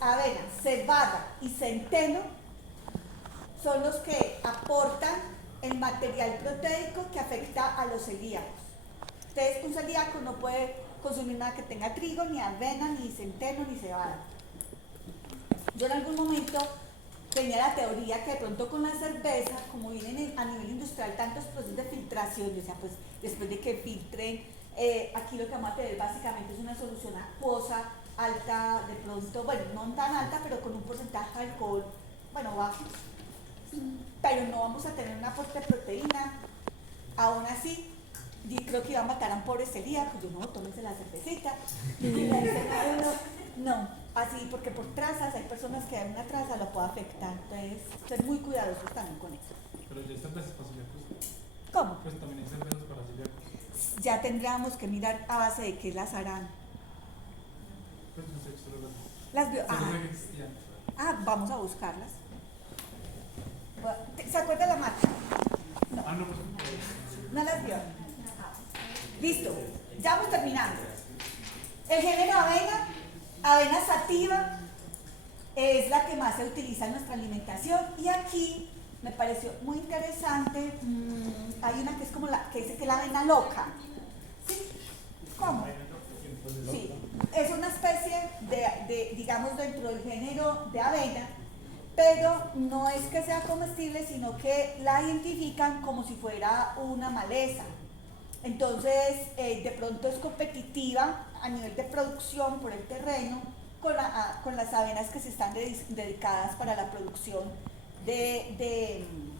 avena, cebada y centeno son los que aportan el material proteico que afecta a los celíacos. Entonces, un celíaco no puede consumir nada que tenga trigo, ni avena, ni centeno, ni cebada. Yo en algún momento tenía la teoría que de pronto con la cerveza, como vienen a nivel industrial tantos procesos de filtración, o sea, pues después de que filtren, aquí lo que vamos a tener básicamente es una solución acuosa, alta, de pronto, bueno, no tan alta, pero con un porcentaje de alcohol, bueno, bajo, pero no vamos a tener un aporte de proteína. Aún así, yo creo que iba a matar a un pobre celíaco. Yo, no, tómese la cervecita. Y le dicen, no, así, porque por trazas, hay personas que una traza lo puede afectar. Entonces, ser muy cuidadosos también con eso. Pero ya está para celíacos. ¿Cómo? Pues también hay cervezas para celíacos. Ya tendríamos que mirar a base de qué las harán. Pues no sé, solo Las vio. que existían. Vamos a buscarlas. ¿Se acuerda la marca? No. No, pues ¿No las vio? Listo, ya vamos terminando. El género avena, avena sativa, es la que más se utiliza en nuestra alimentación. Y aquí me pareció muy interesante, hay una que es como la que dice que es la avena loca. ¿Sí? ¿Cómo? Sí, es una especie de, digamos, dentro del género de avena, pero no es que sea comestible, sino que la identifican como si fuera una maleza. Entonces, de pronto es competitiva a nivel de producción por el terreno con las avenas que se están dedicadas para la producción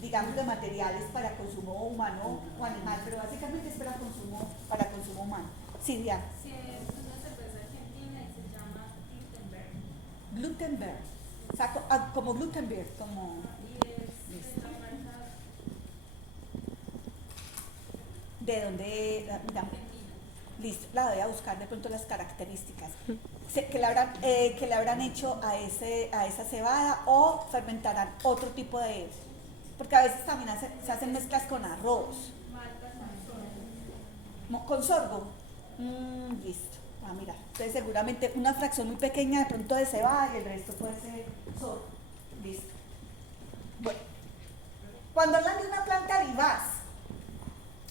digamos, de materiales para consumo humano o animal, pero básicamente es para consumo humano. Silvia. Sí, es una cerveza argentina y se llama Glutenberg. Glutenberg. O sea, como Glutenberg, como... Y es la marca ¿De dónde? argentina. Listo, la voy a buscar de pronto las características que le habrán hecho a esa cebada, o fermentarán otro tipo de... Porque a veces también se hacen mezclas con arroz. Malta Con sorgo. Listo, mira. Entonces seguramente una fracción muy pequeña de pronto de cebada y el resto puede ser sorgo. Listo. Bueno, cuando hablan de una planta vivaz,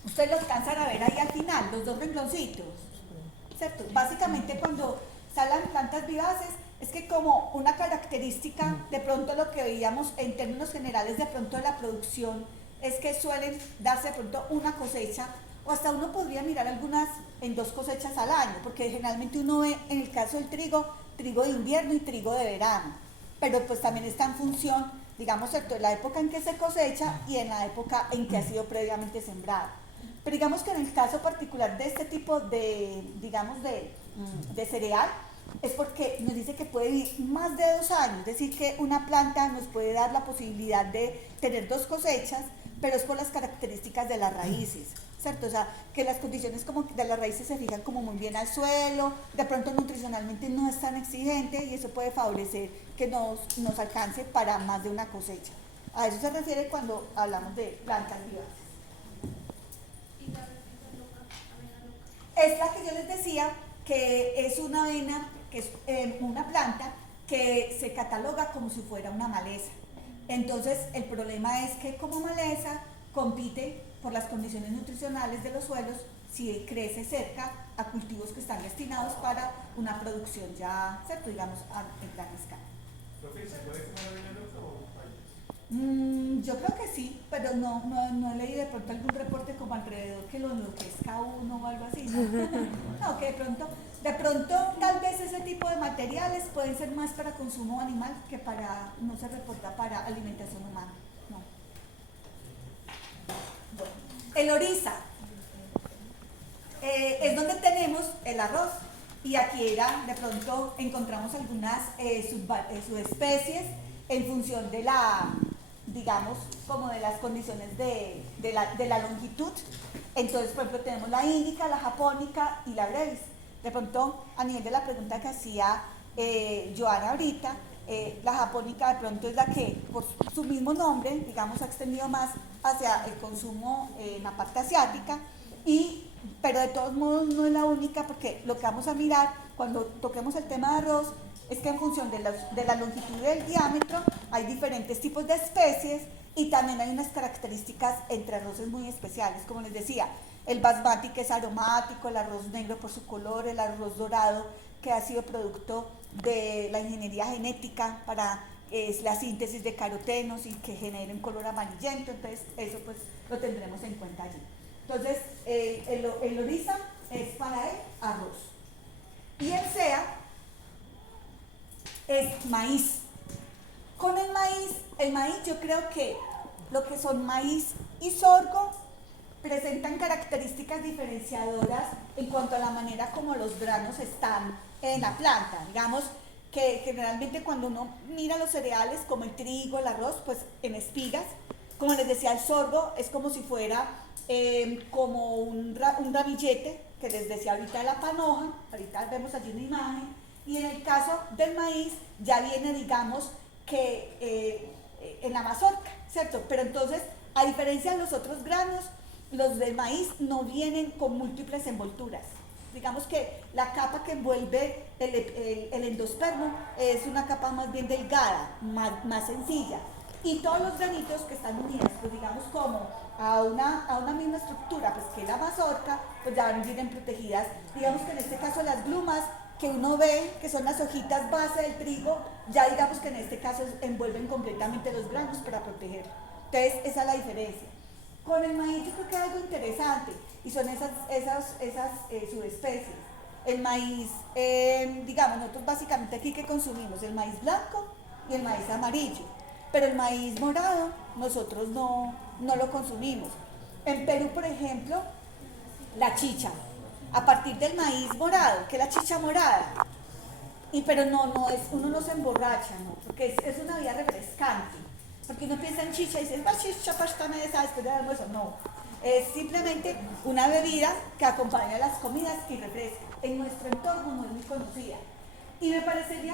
ustedes los alcanzan a ver ahí al final, los dos rengloncitos, ¿cierto? Básicamente cuando salen plantas vivaces, es que como una característica, de pronto lo que veíamos en términos generales de pronto de la producción, es que suelen darse de pronto una cosecha, o hasta uno podría mirar algunas en 2 cosechas al año, porque generalmente uno ve en el caso del trigo de invierno y trigo de verano, pero pues también está en función, digamos, ¿cierto?, de la época en que se cosecha y en la época en que ha sido previamente sembrado. Pero digamos que en el caso particular de este tipo de, digamos, de cereal, es porque nos dice que puede vivir más de 2 años, es decir, que una planta nos puede dar la posibilidad de tener 2 cosechas, pero es por las características de las raíces, ¿cierto? O sea, que las condiciones como de las raíces se fijan como muy bien al suelo, de pronto nutricionalmente no es tan exigente y eso puede favorecer que nos alcance para más de una cosecha. A eso se refiere cuando hablamos de plantas vivas. y la avena loca. Es la que yo les decía, que es una avena, que es una planta que se cataloga como si fuera una maleza. Entonces el problema es que como maleza compite por las condiciones nutricionales de los suelos si crece cerca a cultivos que están destinados para una producción ya, ¿cierto?, digamos, en gran escala. Profe, ¿se puede comer avena loca o hay? Yo creo que sí, pero no he leído de pronto algún reporte como alrededor que lo enloquezca uno o algo así. No, que de pronto tal vez ese tipo de materiales pueden ser más para consumo animal que no se reporta para alimentación humana. No. Bueno, el oriza es donde tenemos el arroz, y aquí de pronto encontramos algunas subespecies en función de digamos, como de las condiciones de la longitud. Entonces, por ejemplo, tenemos la índica, la japónica y la brevis. De pronto, a nivel de la pregunta que hacía Joana ahorita, la japónica de pronto es la que, por su mismo nombre, digamos, ha extendido más hacia el consumo en la parte asiática, pero de todos modos no es la única, porque lo que vamos a mirar cuando toquemos el tema de arroz es que en función de la longitud y del diámetro hay diferentes tipos de especies y también hay unas características entre arroces muy especiales. Como les decía, el basmati, que es aromático, el arroz negro por su color, el arroz dorado, que ha sido producto de la ingeniería genética para la síntesis de carotenos y que genere un color amarillento. Entonces eso pues lo tendremos en cuenta allí. Entonces el oriza es para el arroz y el sea es maíz. Con el maíz yo creo que lo que son maíz y sorgo presentan características diferenciadoras en cuanto a la manera como los granos están en la planta. Digamos que generalmente cuando uno mira los cereales como el trigo, el arroz, pues en espigas, como les decía, el sorgo es como si fuera como un ramillete, que les decía ahorita de la panoja, ahorita vemos allí una imagen, y en el caso del maíz ya viene, digamos, que en la mazorca, ¿cierto? Pero entonces, a diferencia de los otros granos, los del maíz no vienen con múltiples envolturas. Digamos que la capa que envuelve el endospermo es una capa más bien delgada, más sencilla. Y todos los granitos que están unidos, pues digamos como a una misma estructura, pues que la mazorca, pues ya vienen protegidas. Digamos que en este caso las glumas que uno ve, que son las hojitas base del trigo, ya digamos que en este caso envuelven completamente los granos para proteger. Entonces esa es la diferencia. Con el maíz yo creo que hay algo interesante y son esas subespecies. El maíz, digamos, nosotros básicamente aquí que consumimos el maíz blanco y el maíz amarillo, pero el maíz morado nosotros no lo consumimos. En Perú, por ejemplo, la chicha, a partir del maíz morado, que es la chicha morada, pero uno no se emborracha, ¿no? Porque es una vida refrescante. Porque uno piensa en chicha y dice, va chicha para mesa después del almuerzo. No, es simplemente una bebida que acompaña las comidas y refresca. En nuestro entorno no es muy conocida. Y me parece muy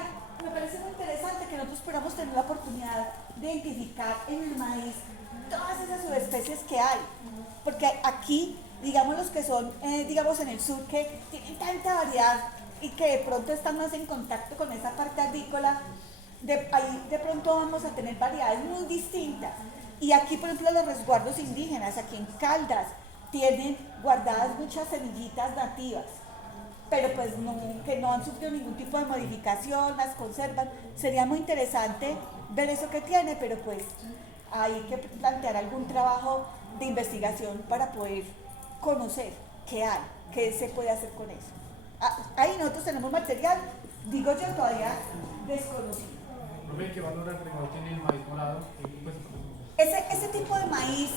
interesante que nosotros podamos tener la oportunidad de identificar en el maíz todas esas subespecies que hay. Porque aquí, digamos los que son, digamos en el sur, que tienen tanta variedad y que de pronto están más en contacto con esa parte agrícola, ahí de pronto vamos a tener variedades muy distintas. Y aquí, por ejemplo, los resguardos indígenas, aquí en Caldas, tienen guardadas muchas semillitas nativas, pero pues que no han sufrido ningún tipo de modificación, las conservan. Sería muy interesante ver eso que tiene, pero pues hay que plantear algún trabajo de investigación para poder conocer qué hay, qué se puede hacer con eso. Ahí nosotros tenemos material, digo yo, todavía desconocido. ¿Qué valor agregado tiene el maíz morado? Pues, Ese tipo de maíz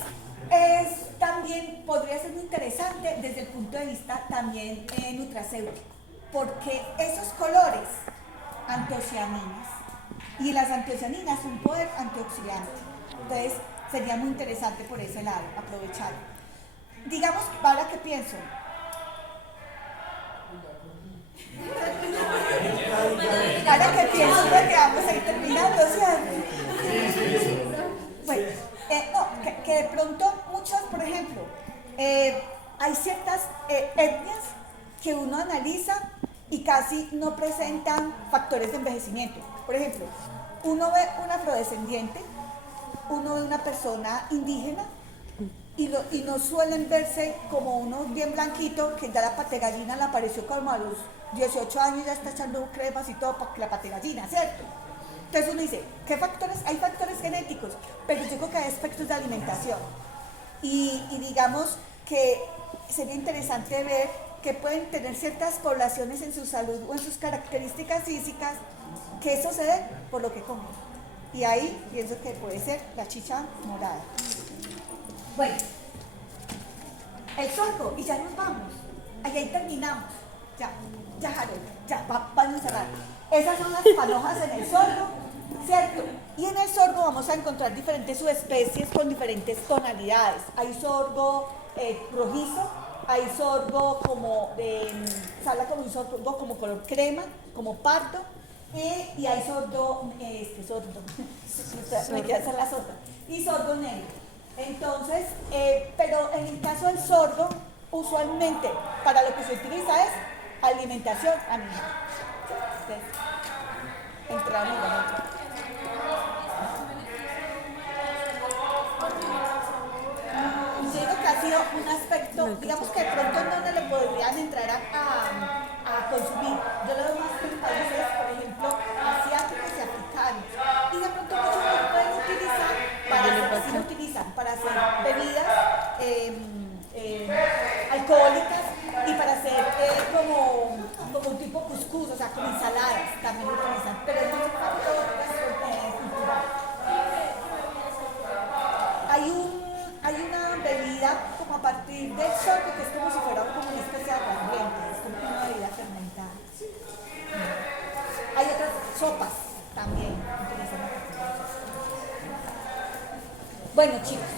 también podría ser muy interesante desde el punto de vista también nutracéutico, porque esos colores, antocianinas, y las antocianinas son un poder antioxidante, entonces sería muy interesante por ese lado, aprovecharlo. Digamos, ahora que pienso, porque vamos a ir terminando, ¿cierto? Bueno, que de pronto muchos, por ejemplo, hay ciertas etnias que uno analiza y casi no presentan factores de envejecimiento. Por ejemplo, uno ve un afrodescendiente, uno ve una persona indígena y no suelen verse como uno bien blanquito, que ya la pategallina le apareció como a los 18 años, ya está echando cremas y todo para que la pategallina, ¿cierto? Entonces uno dice, ¿qué factores? Hay factores genéticos, pero yo creo que hay aspectos de alimentación. Y digamos que sería interesante ver que pueden tener ciertas poblaciones en su salud o en sus características físicas, que eso se dé por lo que comen. Y ahí pienso que puede ser la chicha morada. Bueno, el sorgo, y ya nos vamos. Ahí terminamos. Ya, Harold, ya, vamos a cerrar. Esas son las panojas en el sorgo, ¿cierto? Y en el sorgo vamos a encontrar diferentes subespecies con diferentes tonalidades. Hay sorgo rojizo, hay sorgo como se habla como un sorgo como color crema, como pardo, y hay sorgo, me queda hacer la sorda, y sorgo negro. Entonces, pero en el caso del sorgo, usualmente para lo que se utiliza es alimentación animal. Entonces, entraron en la Yo digo que ha sido un aspecto, digamos que de pronto en donde le podrían entrar a consumir. Yo lo veo más en países, por ejemplo, asiáticos y africanos. Y de pronto muchos lo pueden utilizar para hacer, sí lo utilizan para hacer bebidas alcohólicas y para hacer como un tipo cuscús, o sea, como ensaladas también lo utilizan. Pero es un factor cultural. Hay una bebida como a partir del sorgo que es como si fuera como una especie de aguardiente, es como una bebida fermentada. Hay otras sopas también utilizan a partir del sorgo. Bueno, chicos,